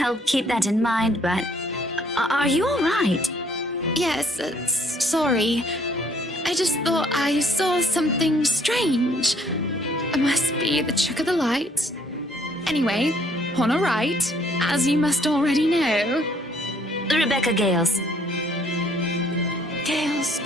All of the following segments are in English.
I'll keep that in mind, but are you all right? Yes, sorry. I just thought I saw something strange. It must be the trick of the light. Anyway, on a right, as you must already know. Rebecca Gales. Gales.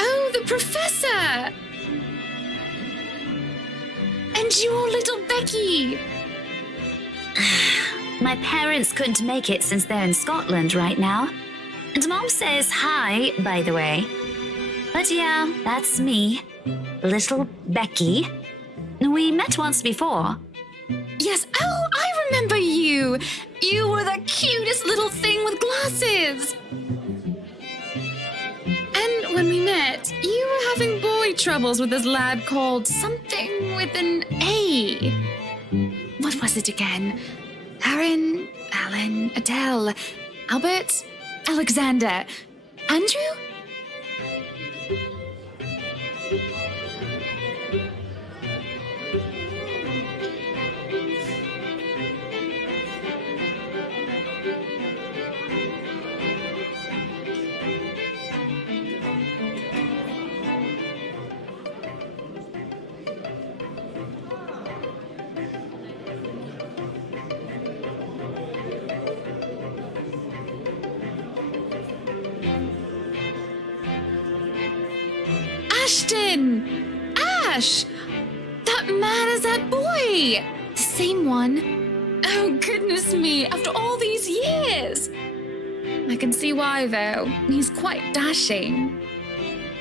Oh, the professor! And your little Becky! My parents couldn't make it since they're in Scotland right now. And Mom says hi, by the way. But yeah, that's me. Little Becky. We met once before. Yes, oh, I remember you! You were the cutest little thing with glasses! And when we met, you were having boy troubles with this lad called something with an A. What was it again? Aaron, Alan, Adele, Albert, Alexander, Andrew? Ashton! Ash! That man is that boy! The same one. Oh, goodness me, after all these years! I can see why, though. He's quite dashing.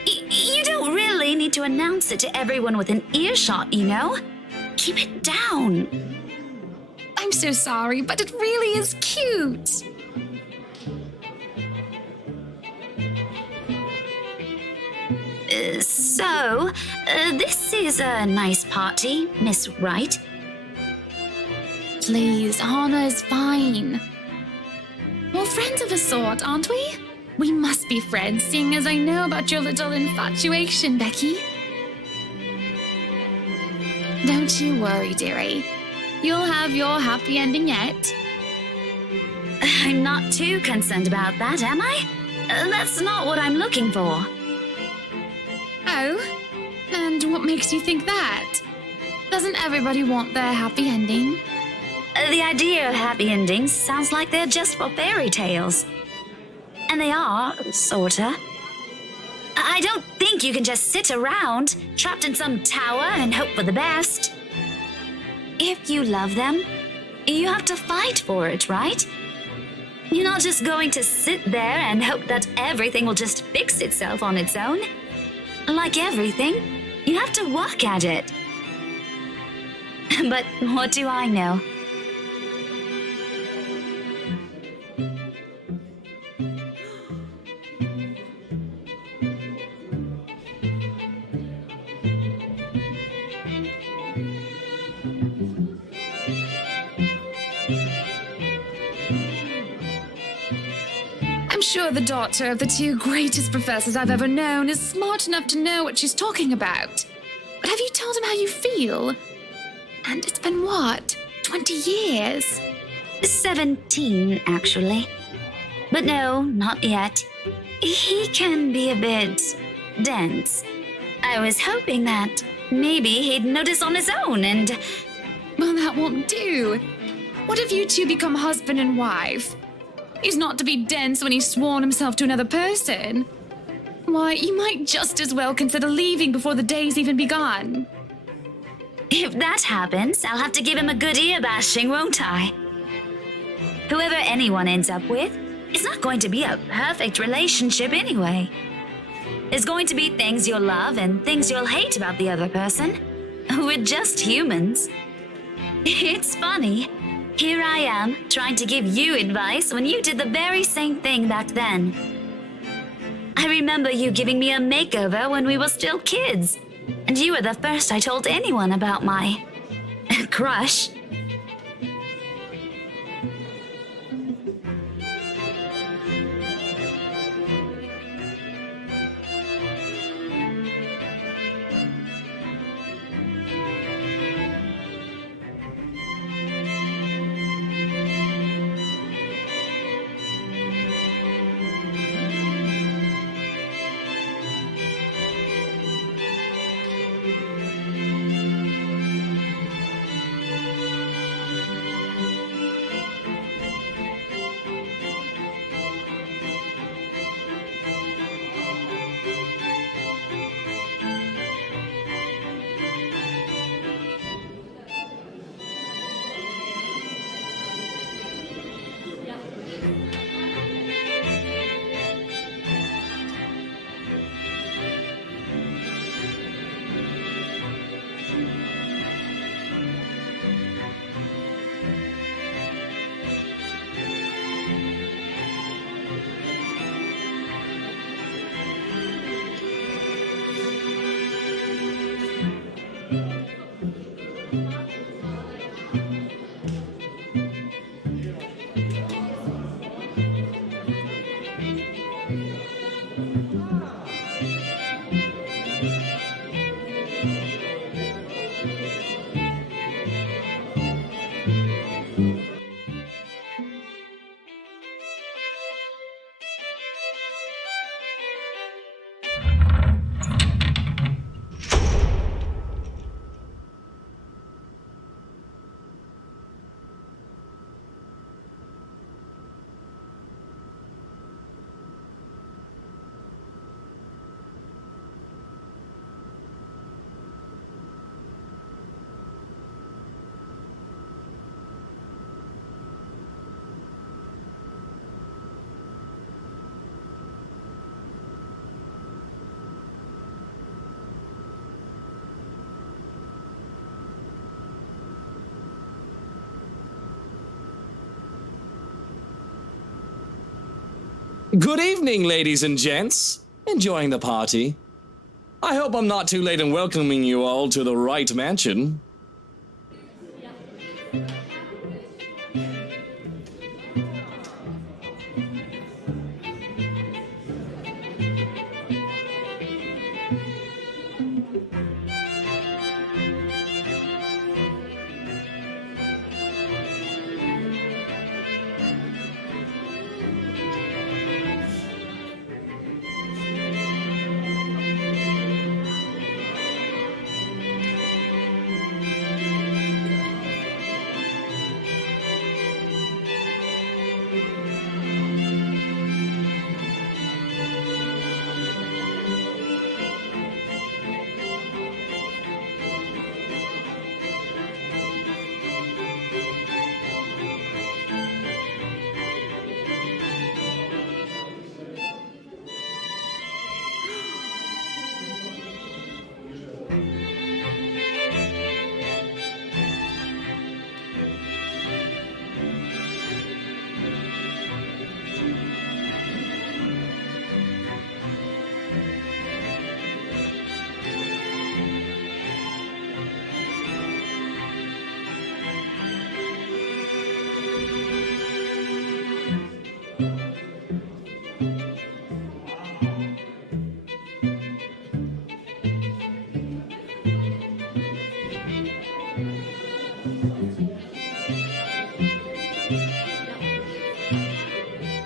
You don't really need to announce it to everyone with an earshot, you know? Keep it down. I'm so sorry, but it really is cute. So, this is a nice party, Miss Wright. Please, Hannah is fine. We're friends of a sort, aren't we? We must be friends, seeing as I know about your little infatuation, Becky. Don't you worry, dearie. You'll have your happy ending yet. I'm not too concerned about that, am I? That's not what I'm looking for. Oh? And what makes you think that? Doesn't everybody want their happy ending? The idea of happy endings sounds like they're just for fairy tales. And they are, sorta. I don't think you can just sit around, trapped in some tower and hope for the best. If you love them, you have to fight for it, right? You're not just going to sit there and hope that everything will just fix itself on its own. Like everything, you have to work at it. But what do I know? I'm sure the daughter of the two greatest professors I've ever known is smart enough to know what she's talking about. But have you told him how you feel? And it's been what, 20 years? 17, actually. But no, not yet. He can be a bit dense. I was hoping that maybe he'd notice on his own and... Well, that won't do. What if you two become husband and wife? He's not to be dense when he's sworn himself to another person. Why, you might just as well consider leaving before the day's even begun. If that happens, I'll have to give him a good ear bashing, won't I? Whoever anyone ends up with, it's not going to be a perfect relationship anyway. There's going to be things you'll love and things you'll hate about the other person. We're just humans. It's funny. Here I am, trying to give you advice when you did the very same thing back then. I remember you giving me a makeover when we were still kids, and you were the first I told anyone about my crush. Good evening, ladies and gents. Enjoying the party? I hope I'm not too late in welcoming you all to the right mansion.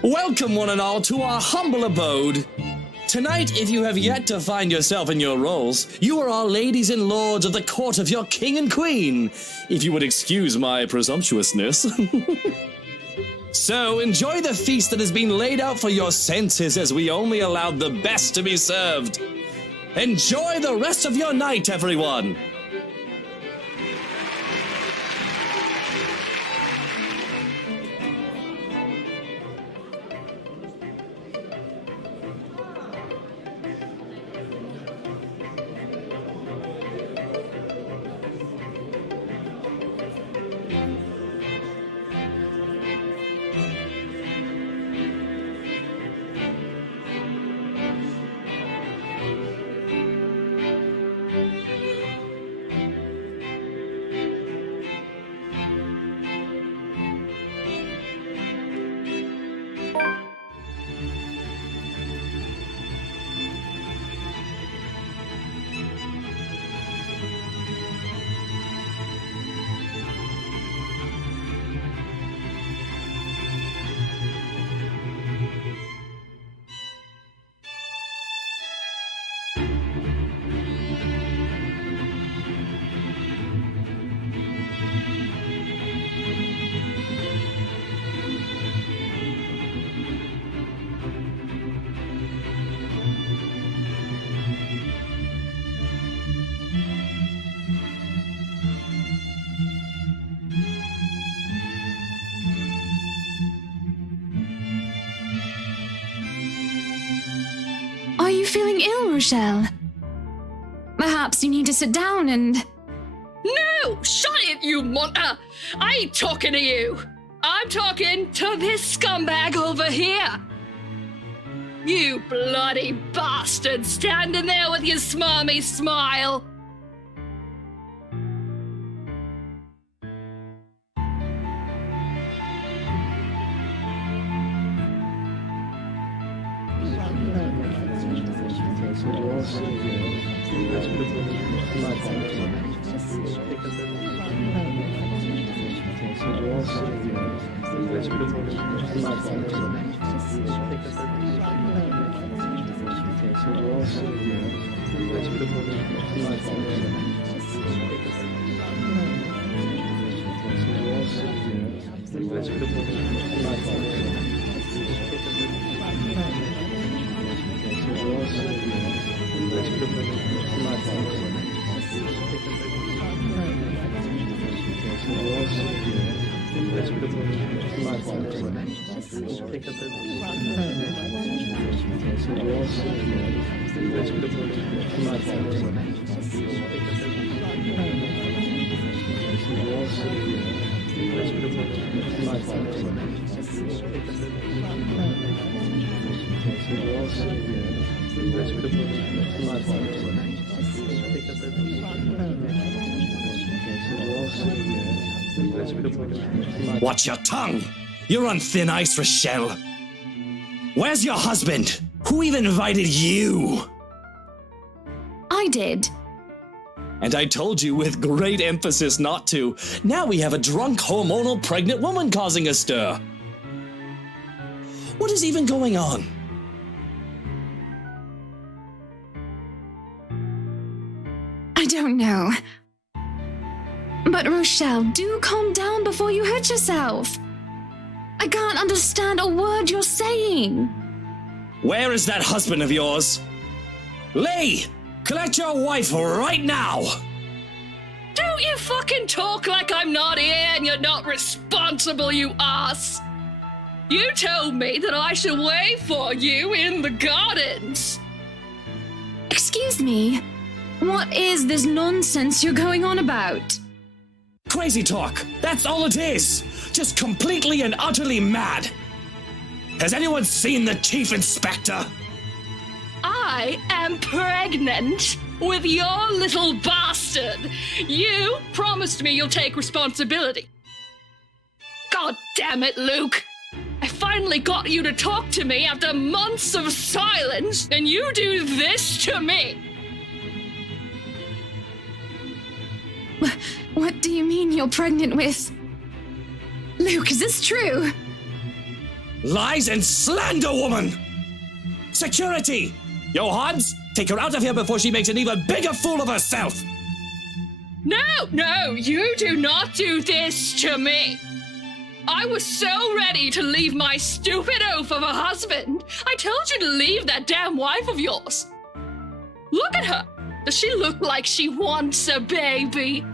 Welcome one and all to our humble abode. Tonight, if you have yet to find yourself in your roles, you are our ladies and lords of the court of your king and queen, if you would excuse my presumptuousness. So, enjoy the feast that has been laid out for your senses as we only allowed the best to be served. Enjoy the rest of your night, everyone! Are you feeling ill, Rochelle? Perhaps you need to sit down and... No! Shut it, you monster! I ain't talking to you! I'm talking to this scumbag over here! You bloody bastard standing there with your smarmy smile! Watch your tongue! You're on thin ice, Rochelle. Where's your husband? Who even invited you? I did. And I told you with great emphasis not to. Now we have a drunk, hormonal, pregnant woman causing a stir. What is even going on? I don't know. But Rochelle, do calm down before you hurt yourself. I can't understand a word you're saying. Where is that husband of yours? Lee! Collect your wife right now! Don't you fucking talk like I'm not here and you're not responsible, you ass! You told me that I should wait for you in the gardens! Excuse me, what is this nonsense you're going on about? Crazy talk, that's all it is! Just completely and utterly mad! Has anyone seen the Chief Inspector? I am pregnant with your little bastard! You promised me you'll take responsibility. God damn it, Luke! I finally got you to talk to me after months of silence, and you do this to me! What do you mean you're pregnant with? Luke, is this true? Lies and slander, woman! Security! Johans, take her out of here before she makes an even bigger fool of herself! No, you do not do this to me. I was so ready to leave my stupid oaf of a husband. I told you to leave that damn wife of yours. Look at her. Does she look like she wants a baby?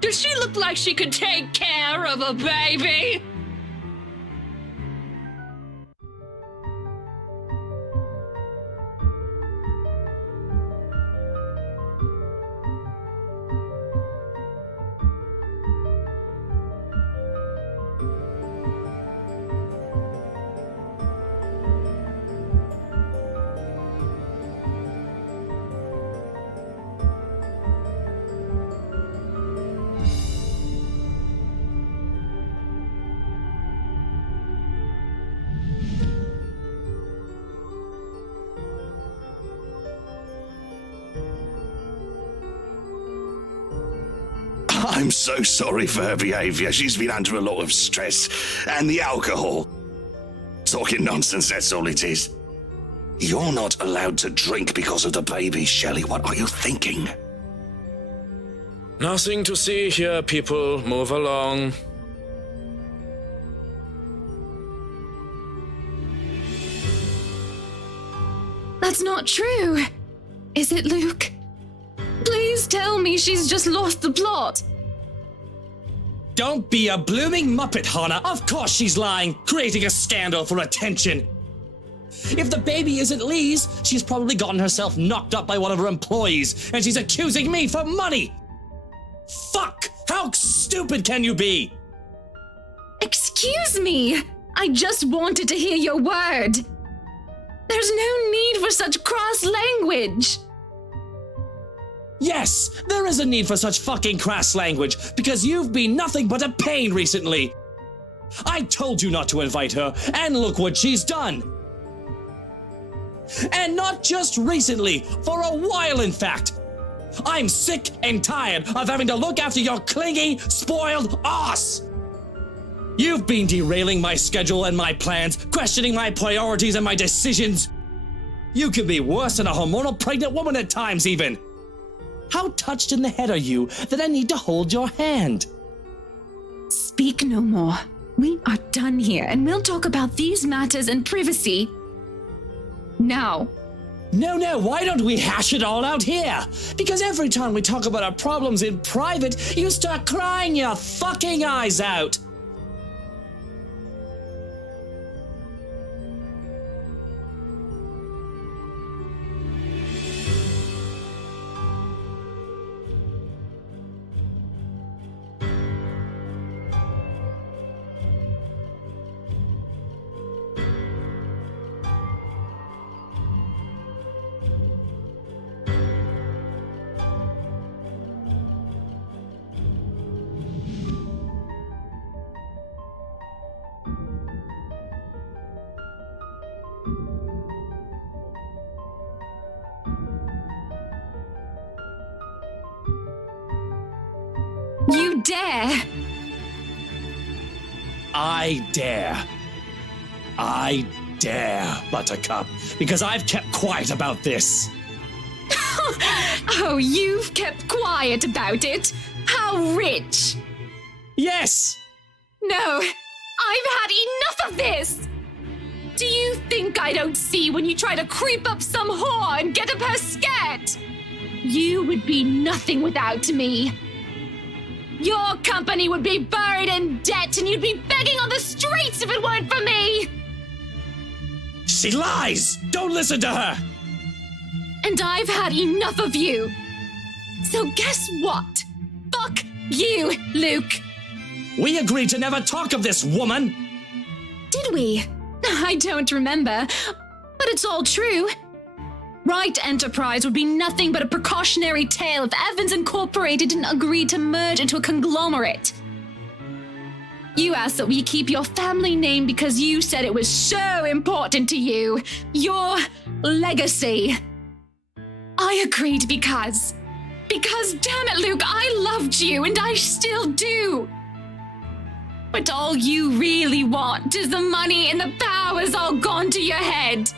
Does she look like she could take care of a baby? I'm so sorry for her behaviour. She's been under a lot of stress. And the alcohol. Talking nonsense, that's all it is. You're not allowed to drink because of the baby, Shelley. What are you thinking? Nothing to see here, people. Move along. That's not true. Is it, Luke? Please tell me she's just lost the plot. Don't be a blooming muppet, Hannah. Of course she's lying, creating a scandal for attention. If the baby isn't Lee's, she's probably gotten herself knocked up by one of her employees, and she's accusing me for money. Fuck! How stupid can you be? Excuse me. I just wanted to hear your word. There's no need for such crass language. Yes, there is a need for such fucking crass language, because you've been nothing but a pain recently. I told you not to invite her, and look what she's done. And not just recently, for a while in fact. I'm sick and tired of having to look after your clingy, spoiled ass. You've been derailing my schedule and my plans, questioning my priorities and my decisions. You could be worse than a hormonal pregnant woman at times even. How touched in the head are you that I need to hold your hand? Speak no more. We are done here, and we'll talk about these matters in privacy. Now. No, why don't we hash it all out here? Because every time we talk about our problems in private, you start crying your fucking eyes out. You dare! I dare. I dare, Buttercup, because I've kept quiet about this. Oh, you've kept quiet about it? How rich! Yes! No, I've had enough of this! Do you think I don't see when you try to creep up some whore and get up her skirt? You would be nothing without me. Your company would be buried in debt and you'd be begging on the streets if it weren't for me! She lies! Don't listen to her! And I've had enough of you. So guess what? Fuck you, Luke. We agreed to never talk of this woman! Did we? I don't remember, but it's all true. Wright Enterprise would be nothing but a precautionary tale if Evans Incorporated didn't agree to merge into a conglomerate. You asked that we keep your family name because you said it was so important to you. Your legacy. I agreed because damn it, Luke, I loved you and I still do. But all you really want is the money and the power's all gone to your head.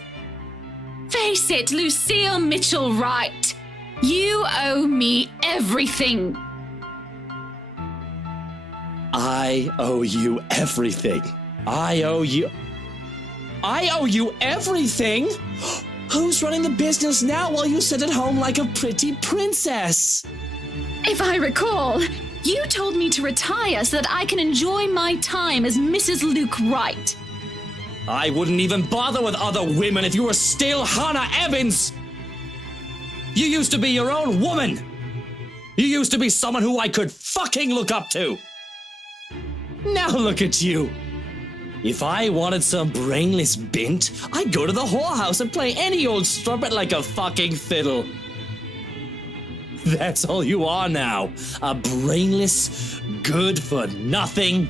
Face it, Lucille Mitchell Wright. You owe me everything. I owe you everything. I owe you everything? Who's running the business now while you sit at home like a pretty princess? If I recall, you told me to retire so that I can enjoy my time as Mrs. Luke Wright. I wouldn't even bother with other women if you were still Hannah Evans. You used to be your own woman. You used to be someone who I could fucking look up to. Now look at you. If I wanted some brainless bint, I'd go to the whorehouse and play any old strumpet like a fucking fiddle. That's all you are now. A brainless, good-for-nothing.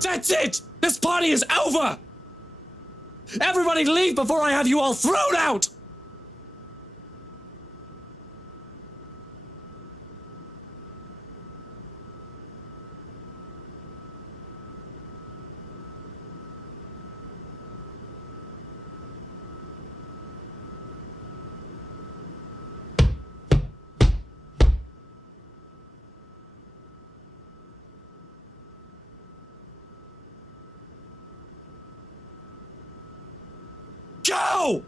That's it! This party is over! Everybody leave before I have you all thrown out! Go!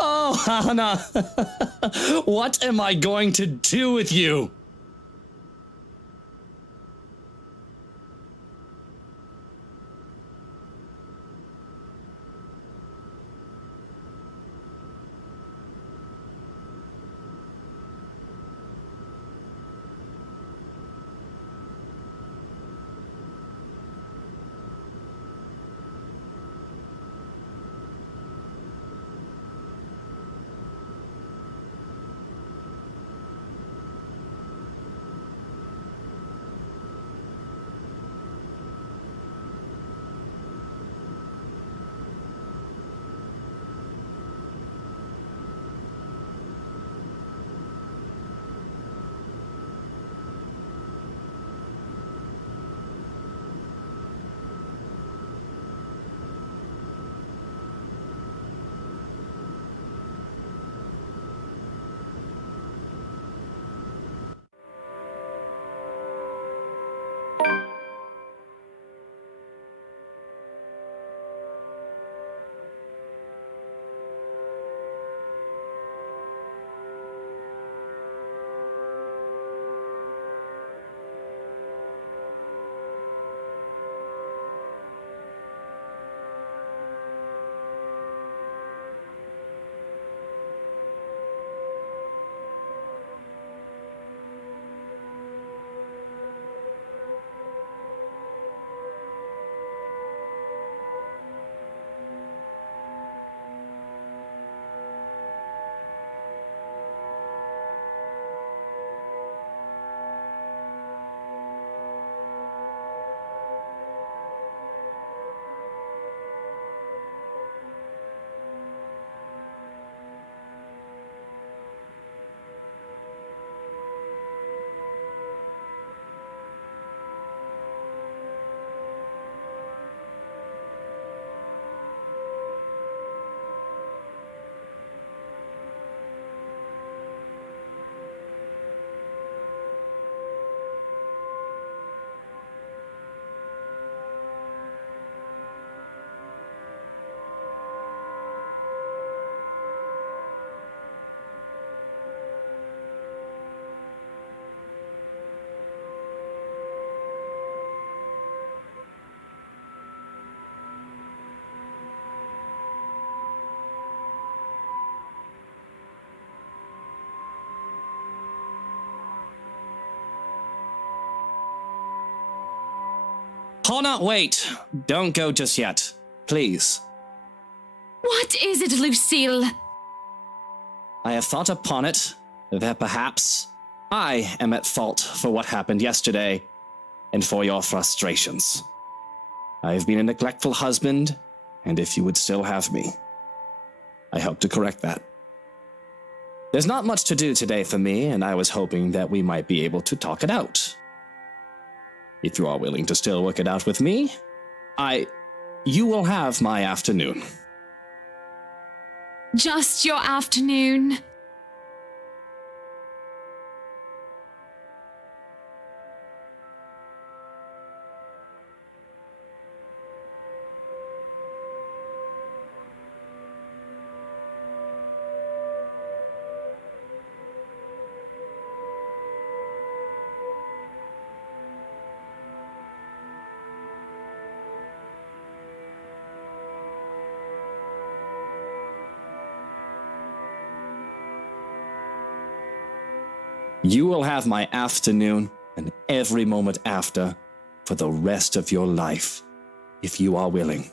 Oh, Hannah, what am I going to do with you? Pauna, wait. Don't go just yet. Please. What is it, Lucille? I have thought upon it that perhaps I am at fault for what happened yesterday and for your frustrations. I have been a neglectful husband, and if you would still have me, I hope to correct that. There's not much to do today for me, and I was hoping that we might be able to talk it out. If you are willing to still work it out with me, you will have my afternoon. Just your afternoon? You will have my afternoon and every moment after for the rest of your life, if you are willing.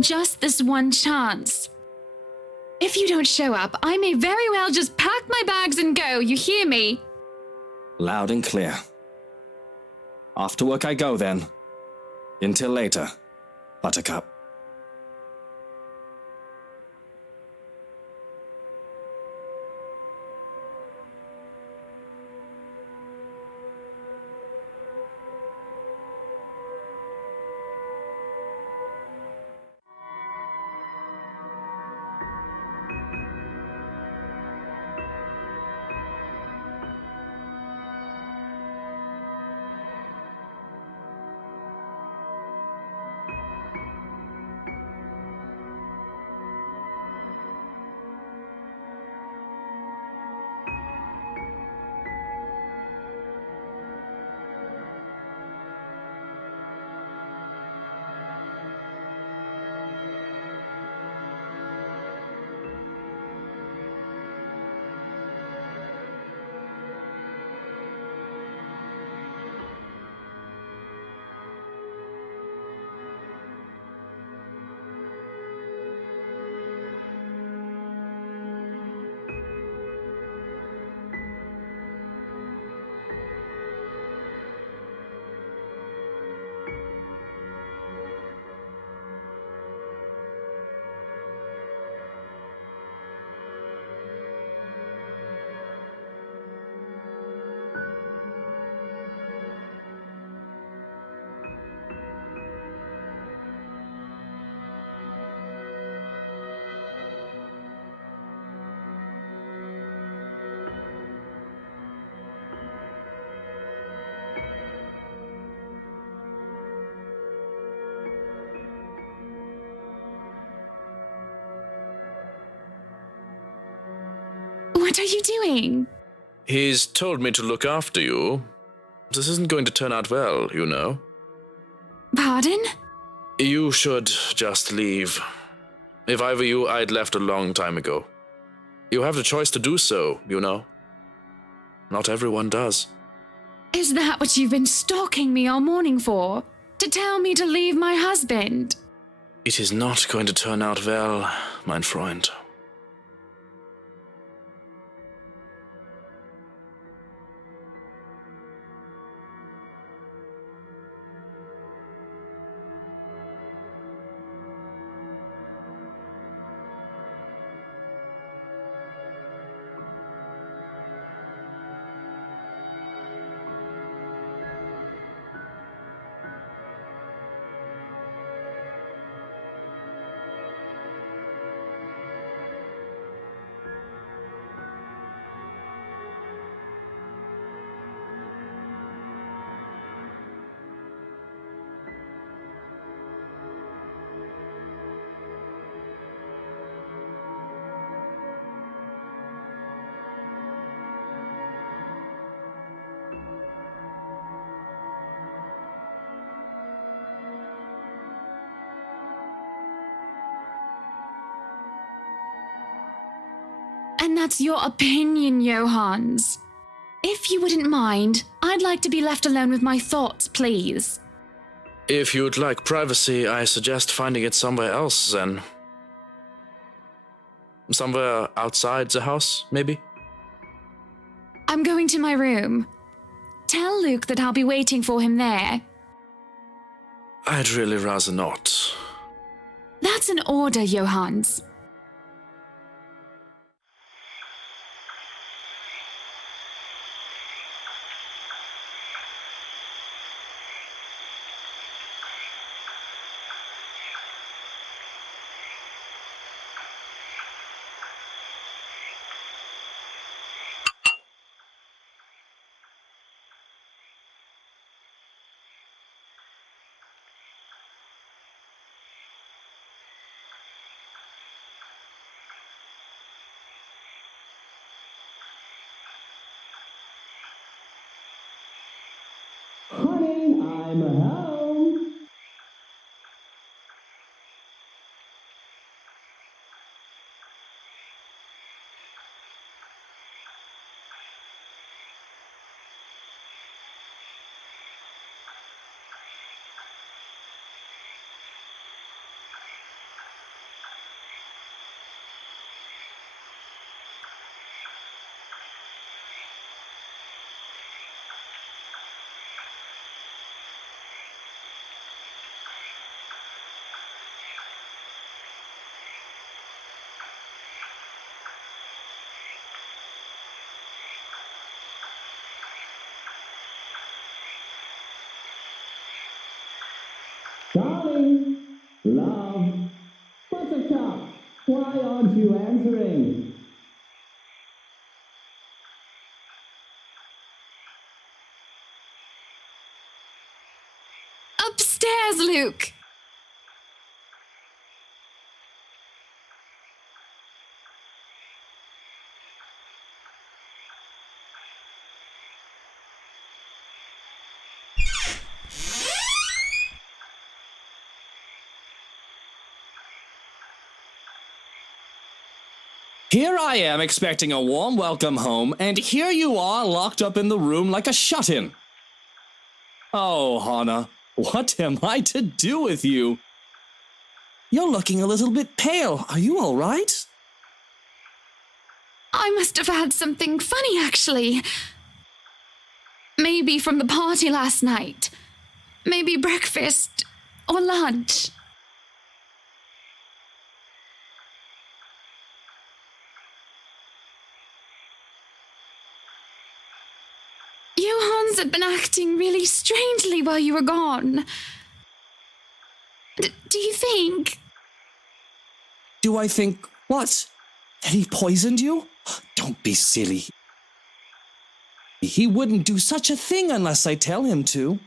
Just this one chance. If you don't show up, I may very well just pack my bags and go, you hear me? Loud and clear. Off to work I go then. Until later, Buttercup. What are you doing? He's told me to look after you. This isn't going to turn out well, you know. Pardon? You should just leave. If I were you, I'd left a long time ago. You have the choice to do so, you know. Not everyone does. Is that what you've been stalking me all morning for? To tell me to leave my husband? It is not going to turn out well, mein Freund. And that's your opinion, Johans. If you wouldn't mind, I'd like to be left alone with my thoughts, please. If you'd like privacy, I suggest finding it somewhere else then. Somewhere outside the house, maybe? I'm going to my room. Tell Luke that I'll be waiting for him there. I'd really rather not. That's an order, Johans. Honey, I'm home. Darling, love, Buttercup, why aren't you answering? Upstairs, Luke! Here I am expecting a warm welcome home, and here you are locked up in the room like a shut-in. Oh, Hannah, what am I to do with you? You're looking a little bit pale. Are you all right? I must have had something funny, actually. Maybe from the party last night. Maybe breakfast or lunch. Johans had been acting really strangely while you were gone. Do you think? Do I think what? That he poisoned you? Don't be silly. He wouldn't do such a thing unless I tell him to.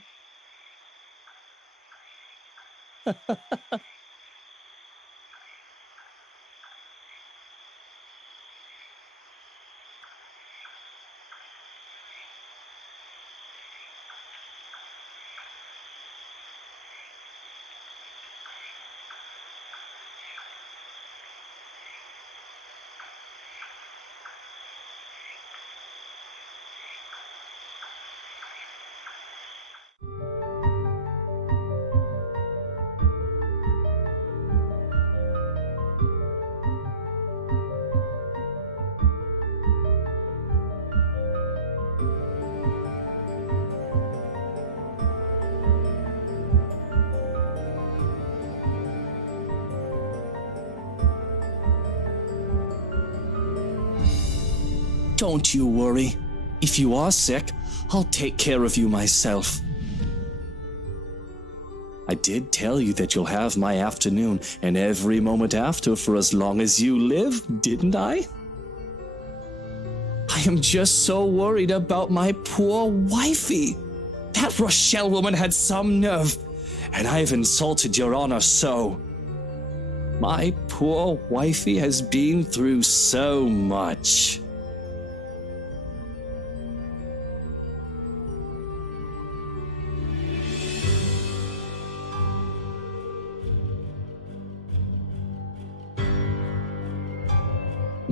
Don't you worry. If you are sick, I'll take care of you myself. I did tell you that you'll have my afternoon and every moment after for as long as you live, didn't I? I am just so worried about my poor wifey. That Rochelle woman had some nerve, and I've insulted your honor so. My poor wifey has been through so much.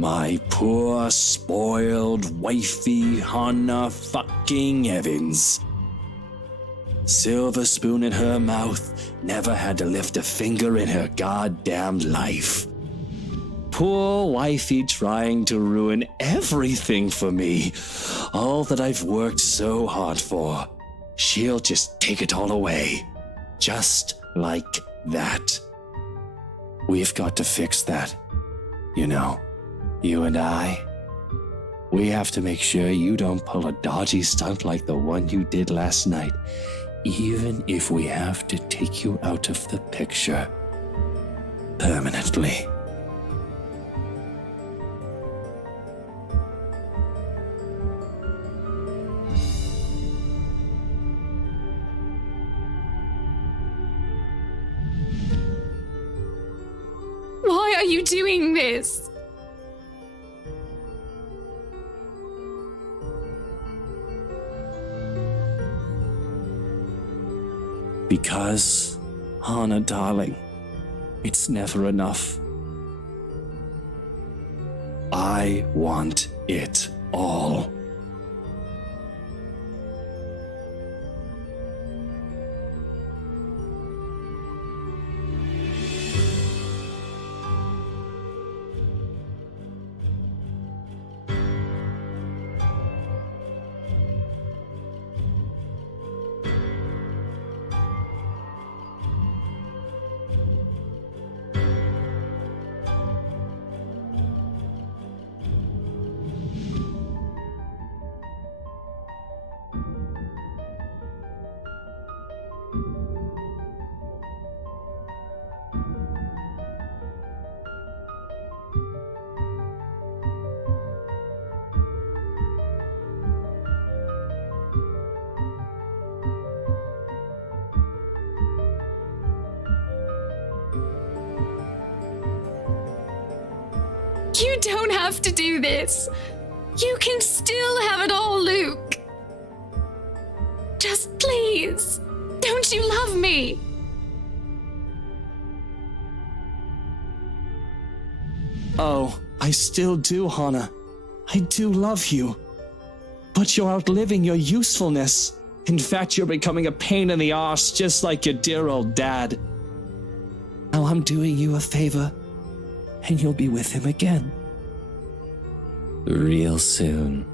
My poor, spoiled wifey Hannah fucking Evans. Silver spoon in her mouth, never had to lift a finger in her goddamn life. Poor wifey trying to ruin everything for me. All that I've worked so hard for. She'll just take it all away. Just like that. We've got to fix that. You know, you and I. We have to make sure you don't pull a dodgy stunt like the one you did last night, even if we have to take you out of the picture permanently. Why are you doing this? Because, Hannah, darling, it's never enough. I want it all. You don't have to do this. You can still have it all, Luke. Just please, don't you love me? Oh, I still do, Hannah. I do love you. But you're outliving your usefulness. In fact, you're becoming a pain in the arse, just like your dear old dad. Now I'm doing you a favor, and you'll be with him again. Real soon.